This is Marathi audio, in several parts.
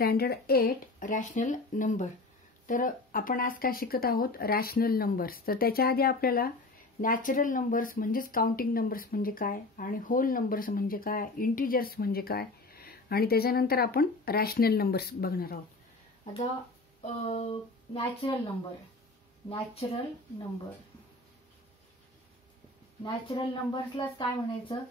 Standard 8 rational number. तर आपण आज काय शिकत आहोत, रॅशनल नंबर्स. तर त्याच्या आधी आपल्याला नॅचरल नंबर्स म्हणजेच काउंटिंग नंबर्स म्हणजे काय, आणि होल नंबर्स म्हणजे काय, इंटिजर्स म्हणजे काय, आणि त्याच्यानंतर आपण रॅशनल नंबर्स बघणार आहोत. आता नॅचरल नंबर्सलाच काय म्हणायचं,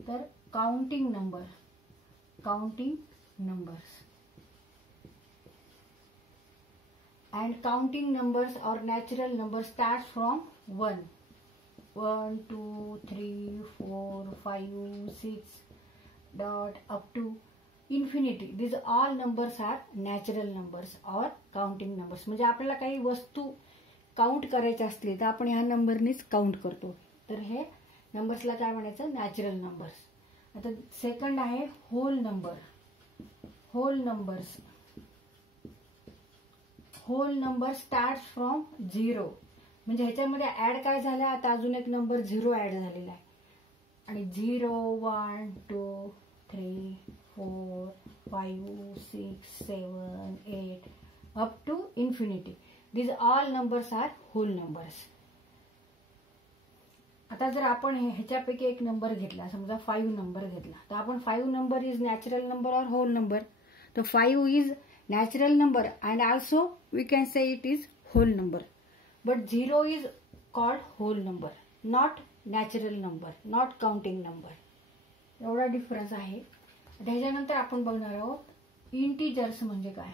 तर counting numbers. And counting numbers or natural numbers starts from 1, 2, 3, 4, 5, 6 dot up to infinity. These all numbers are natural numbers or counting numbers. म्हणजे आपल्याला काही वस्तू काउंट करायची असली तर आपण ह्या नंबरनीच काउंट करतो. तर हे नंबर्सला काय म्हणायचं, नॅचरल नंबर्स. आता सेकंड आहे होल नंबर स्टार्ट फ्रॉम 0. म्हणजे ह्याच्यामध्ये ऍड काय झालं, आता अजून एक नंबर 0 ऍड झालेला आहे. आणि 0, 1, 2, 3, 4, 5, 6, 7, 8 up to infinity. These all numbers are whole numbers. आता जर आपण ह्याच्यापैकी एक नंबर घेतला, समजा 5 नंबर घेतला, तर आपण 5 नंबर इज नॅचरल नंबर और होल नंबर. तर 5 is natural number and also we can say it is whole number, but 0 is called whole number, not natural number, not counting number. एवढा डिफरन्स आहे. त्याच्यानंतर आपण बघणार आहोत इंटिजर्स म्हणजे काय.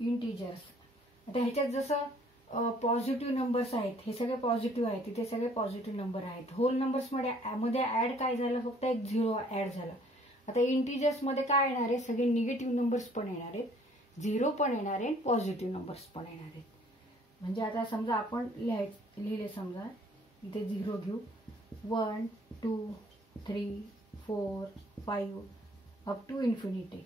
इंटिजर्स आता ह्याच्यात जसं पॉझिटिव्ह नंबर्स आहेत, हे सगळे पॉझिटिव्ह आहेत, तिथे सगळे पॉझिटिव्ह नंबर आहेत. होल नंबर्स मध्ये ऍड काय झालं, फक्त एक 0 ऍड झालं. आता इंटिजर्स मध्ये काय येणार आहे, सगळे निगेटिव्ह नंबर्स पण येणार आहेत, 0 पण येणार आहे, पॉझिटिव्ह नंबर्स पण येणार आहेत. म्हणजे आता समजा आपण लिहिले, समजा इथे 0 घेऊ, 1, 2, 3, 4, 5 अप टू इन्फिनिटी.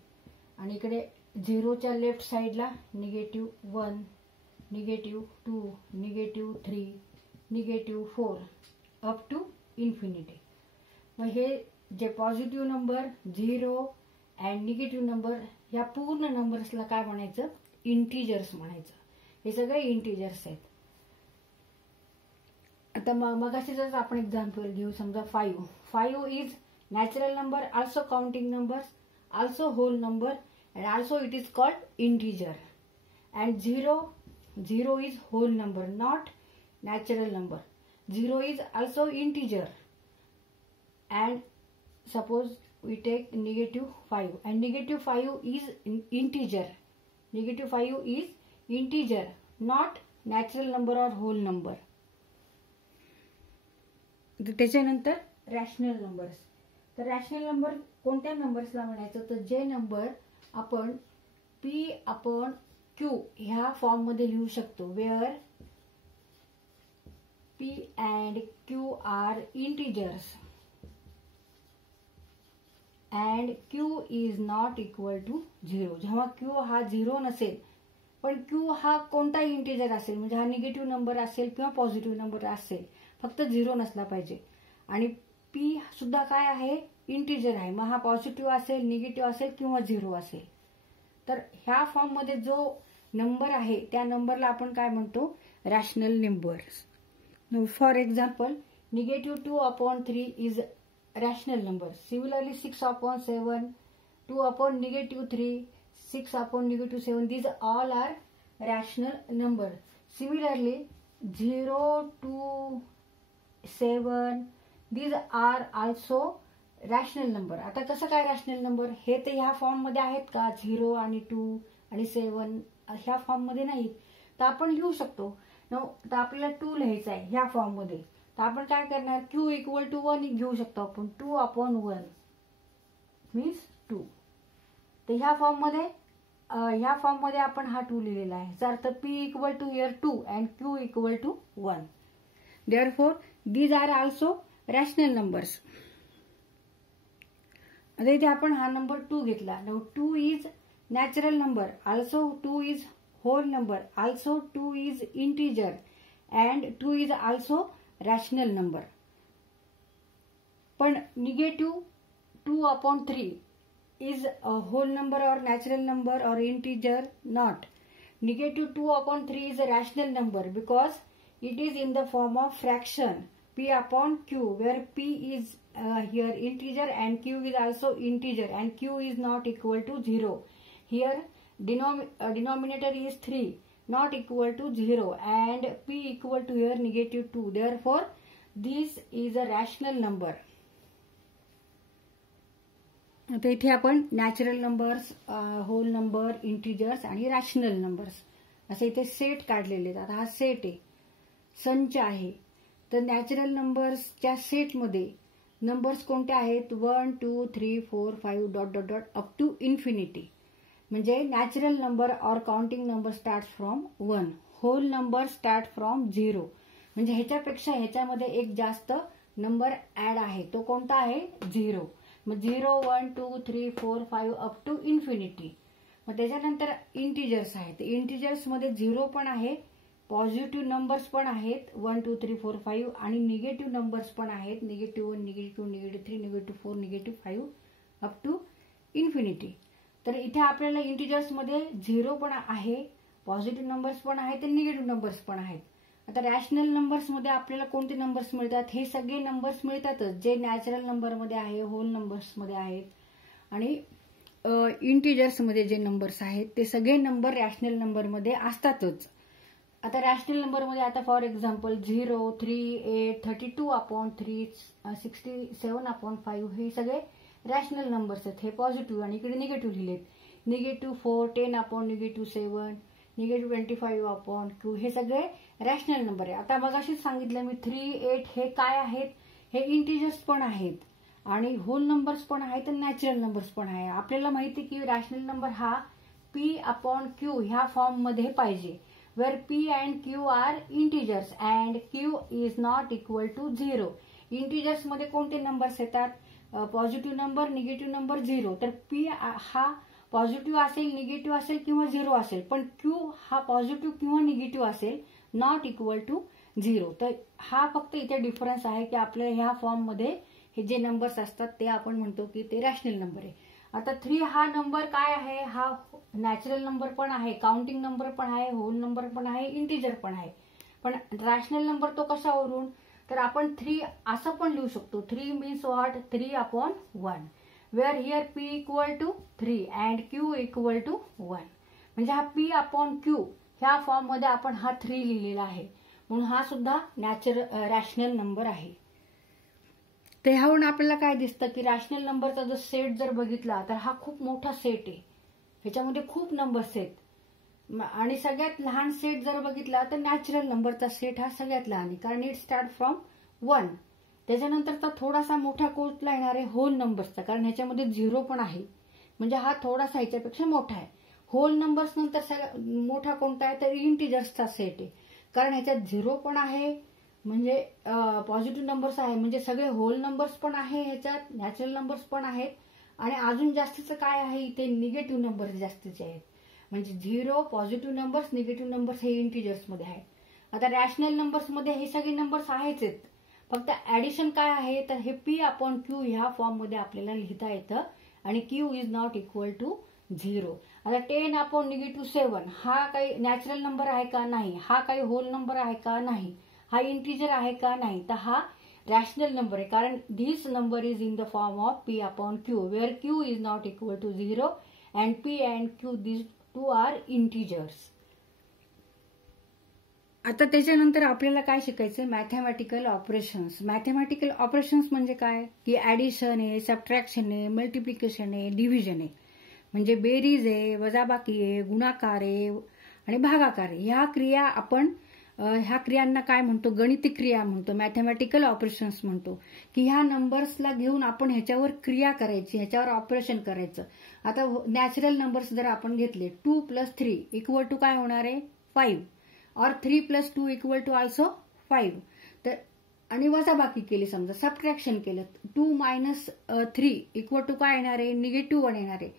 आणि इकडे 0च्या लेफ्ट साइडला -1, -2, -3, -4 अप टू इन्फिनिटी. मग हे जे positive number, 0 and negative number, या पूर्ण नंबर्सला काय म्हणायचं, इंटिजर्स म्हणायचं. हे सगळे इंटिजर्स आहेत. आता मगाशीच आपण एक्झाम्पल घेऊ, समजा 5 is natural number, also counting number, also whole number, and also it is called integer. And 0 is whole number, not natural number. 0 is also integer. And suppose we take -5 and -5 is integer, not natural number or whole number. त्याच्यानंतर रॅशनल नंबर्स. तर रॅशनल नंबर कोणत्या नंबर्सला म्हणायचं, तर जे नंबर आपण P/Q ह्या फॉर्म मध्ये लिहू शकतो, where P and Q are integers and Q is not equal to 0. जेव्हा Q हा 0 नसेल, पण Q हा कोणताही इंटिजर असेल, म्हणजे हा निगेटिव्ह नंबर असेल किंवा पॉझिटिव्ह नंबर असेल, फक्त 0 नसला पाहिजे. आणि P सुद्धा काय आहे, इंटिजर आहे. मग हा पॉझिटिव्ह असेल, निगेटिव्ह असेल किंवा 0 असेल. तर ह्या फॉर्म मध्ये जो नंबर आहे त्या नंबरला आपण काय म्हणतो, rational numbers. For example, -2/3 is rational number. Similarly, 6/7, 2/3, 6/7, these all are rational number. Similarly, 0 to 7, these are also rational number. आता कसं काय रॅशनल नंबर, हे तर ह्या फॉर्म मध्ये आहेत का, 0 आणि 2 आणि 7 ह्या फॉर्म मध्ये नाही. तर आपण लिहू शकतो. तर आपल्याला 2 लिहायचं आहे ह्या फॉर्म मध्ये, तर आपण काय करणार, Q = 1 घेऊ शकतो आपण. 2/1 मीन्स 2. तर ह्या फॉर्म मध्ये आपण हा 2 लिहिलेला आहे. याचा अर्थ P = 2 and Q = 1. Therefore these are also rational numbers. आता इथे आपण हा नंबर 2 घेतला. 2 is natural number, also 2 is whole number, also 2 is integer, and 2 is also rational number. पण -2/3 is a whole number or natural number or integer? Not. Negative 2/3 is a rational number because it is in the form of fraction p/q, where p is here integer and q is also integer, and q is not equal to 0. Here denominator is 3, not equal to 0, and p equal to here -2. Therefore this is a rational number. आता इथे आपण natural numbers, whole number, integers आणि रॅशनल नंबर्स असे इथे सेट काढलेले आहेत. आता हा सेट आहे, संच आहे. तर नॅचरल नंबर्सच्या सेटमध्ये नंबर्स कोणते आहेत? 1 2 3 4 5 dot dot dot up to infinity. म्हणजे natural number or counting number start from 1, whole number start from 0. म्हणजे ह्याच्यापेक्षा ह्याच्यामध्ये एक जास्त नंबर ऍड आहे, तो कोणता आहे? 0. मग 0 1 2 3 4 5 अप टू इन्फिनिटी. मग त्याच्यानंतर इंटिजर्स आहेत. इंटिजर्स मध्ये 0 पण आहे, पॉझिटिव्ह नंबर्स पण आहेत 1 2 3 4 5, आणि निगेटिव्ह नंबर्स पण आहेत, -1 -2 -3 -4 -5 अप टू इन्फिनिटी. तर इथे आपल्याला इंटिजर्स मध्ये 0 पण आहे, पॉझिटिव्ह नंबर्स पण आहेत आणि निगेटिव्ह नंबर्स पण आहेत. आता रॅशनल नंबर्स मध्ये आपल्याला कोणते नंबर्स मिळतात? हे सगळे नंबर्स मिळतातच जे नॅचरल नंबर मध्ये आहे, होल नंबर्स मध्ये आहेत, आणि इंटिजर्स मध्ये जे नंबर्स आहेत ते सगळे नंबर रॅशनल नंबर मध्ये असतातच. आता रॅशनल नंबर मध्ये आता फॉर एक्झाम्पल 0 3 8 32/3 67/5 हे सगळे रॅशनल नंबर्स आहेत. हे पॉझिटिव्ह आणि इकडे निगेटिव्ह लिहिलेत. -4 10/7 -25/q हे सगळे रॅशनल नंबर आहे. आता मगाशी सांगितलं मी 3 8 हे काय आहेत? हे इंटिजर्स पण आहेत आणि होल नंबर्स पण आहेत आणि नॅचरल नंबर्स पण आहे. आपल्याला माहिती की रॅशनल नंबर हा p/q ह्या फॉर्म मध्ये पाहिजे, where p and q are integers and q is not equal to 0. Integers मध्ये कोणते नंबर्स येतात? Positive number, negative number, 0. तर p हा पॉझिटिव्ह असेल, निगेटिव्ह असेल किंवा 0 असेल, पण q हा पॉझिटिव्ह किंवा निगेटिव्ह असेल, नॉट इक्वल टू 0. तर हा फक्त इथे डिफरन्स आहे की आपल्या ह्या फॉर्म मध्ये हे जे नंबर्स असतात ते आपण म्हणतो की ते रॅशनल नंबर आहे. आता 3 हा नंबर काय आहे? हा नॅचरल नंबर पण आहे, काउंटिंग नंबर पण आहे, होल नंबर पण आहे, इंटिजर पण आहे. पण रॅशनल नंबर तो कशावरून? तर आपण 3 असं पण लिहू शकतो. 3 means what? 3/1, where here p equal to 3 and q equal to 1. म्हणजे हा p/q ह्या फॉर्म मध्ये आपण हा 3 लिहिलेला आहे, म्हणून हा सुद्धा रॅशनल नंबर आहे. तर ह्यावरून आपल्याला काय दिसतं की रॅशनल नंबरचा जो सेट जर बघितला तर हा खूप मोठा सेट आहे, ह्याच्यामध्ये खूप नंबर्स आहेत. आणि सगळ्यात लहान सेट जर बघितला तर नॅचरल नंबरचा सेट हा सगळ्यात लहान आहे, कारण इट स्टार्ट फ्रॉम 1. त्याच्यानंतरचा थोडासा मोठा कोणता येणार आहे? होल नंबर्सचा, कारण ह्याच्यामध्ये 0 पण आहे, म्हणजे हा थोडासा ह्याच्यापेक्षा मोठा आहे. होल नंबर्स नंतर सगळ्यात मोठा कोणता आहे? तर इंटिजर्सचा सेट आहे, कारण ह्याच्यात 0 पण आहे, म्हणजे पॉझिटिव्ह नंबर्स आहे, म्हणजे सगळे होल नंबर्स पण आहे, ह्याच्यात नॅचरल नंबर्स पण आहेत, आणि अजून जास्तीचं काय आहे? इथे निगेटिव्ह नंबर्स जास्तीचे आहेत. म्हणजे 0, पॉझिटिव्ह नंबर्स, निगेटिव्ह नंबर्स हे इंटिजर्स मध्ये आहेत. आता रॅशनल नंबर्स मध्ये हे सगळे नंबर्स आहेच आहेत, फक्त ऍडिशन काय आहे? तर हे p/q ह्या फॉर्म मध्ये आपल्याला लिहिता येतं, आणि q is not equal to 0. आता 10/7 हा काही नॅचरल नंबर आहे का? नाही. हा काही होल नंबर आहे का? नाही. हा इंटिजर आहे का? नाही. तर हा रॅशनल नंबर आहे, कारण this number is in the form of p/q, where q is not equal to 0 and p and q this two are integers. आता त्याच्यानंतर आपल्याला काय शिकायचं? Mathematical operations. मॅथमॅटिकल ऑपरेशन्स म्हणजे काय? की ऍडिशन आहे, सबट्रॅक्शन आहे, मल्टिप्लिकेशन आहे, डिव्हिजन आहे. म्हणजे बेरीज आहे, वजाबाकी आहे, गुणाकार आहे आणि भागाकार आहे. ह्या क्रिया आपण ह्या क्रियांना काय म्हणतो? गणितिक क्रिया म्हणतो, मॅथमॅटिकल ऑपरेशन्स म्हणतो. की ह्या नंबर्सला घेऊन आपण ह्याच्यावर क्रिया करायची, ह्याच्यावर ऑपरेशन करायचं. आता नॅचरल नंबर्स जर आपण घेतले 2 + 3 इक्वल टू काय होणार आहे? 5, और 3 + 2 इक्वल टू ऑल्सो 5. तर आणि वजाबाकी केली, समजा सबट्रॅक्शन केलं, 2 - 3 इक्वल टू काय येणार आहे? -1 येणार आहे.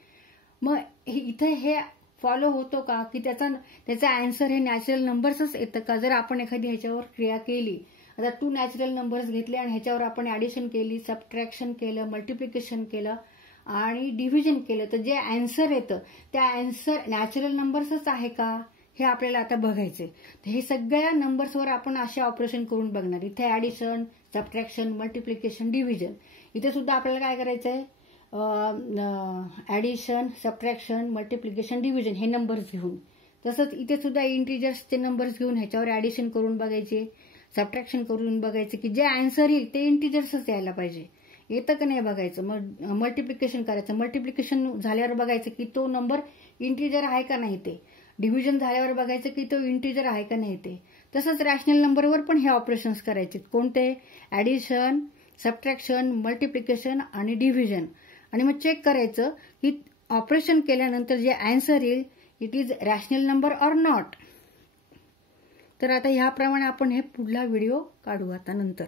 मग इथे हे फॉलो होतो का की त्याचा आन्सर हे नॅचरल नंबर्सच येतं का? जर आपण एखादी ह्याच्यावर क्रिया केली, आता 2 नॅचरल नंबर्स घेतले आणि ह्याच्यावर आपण ऍडिशन केली, सबट्रॅक्शन केलं, मल्टिप्लिकेशन केलं, आणि डिव्हिजन केलं तर जे आन्सर येतं त्या आन्सर नॅचरल नंबर्सच आहे का हे आपल्याला आता बघायचंय. तर हे सगळ्या नंबर्सवर आपण असे ऑपरेशन करून बघणार. इथे ऍडिशन, सबट्रॅक्शन, मल्टिप्लिकेशन, डिव्हिजन. इथे सुद्धा आपल्याला काय करायचंय, ऍडिशन, सबट्रॅक्शन, मल्टिप्लिकेशन, डिव्हिजन हे नंबर्स घेऊन. तसंच इथे सुद्धा इंटिजर्सचे नंबर्स घेऊन ह्याच्यावर ऍडिशन करून बघायचे, सबट्रॅक्शन करून बघायचे की जे आन्सर येईल ते इंटिजर्सच यायला पाहिजे. येतं का नाही बघायचं. मग मल्टिप्लिकेशन करायचं. मल्टिप्लिकेशन झाल्यावर बघायचं की तो नंबर इंटिजर आहे का नाही ते. डिव्हिजन झाल्यावर बघायचं की तो इंटिजर आहे का नाही ते. तसंच रॅशनल नंबरवर पण हे ऑपरेशन्स करायचे. कोणते, ऍडिशन, सबट्रॅक्शन, मल्टिप्लिकेशन आणि डिव्हिजन. आणि मग चेक करायचं की ऑपरेशन केल्यानंतर जे आन्सर येईल it is rational number or not. तर आता ह्याप्रमाणे आपण हे पुढला व्हिडिओ काढू आता नंतर.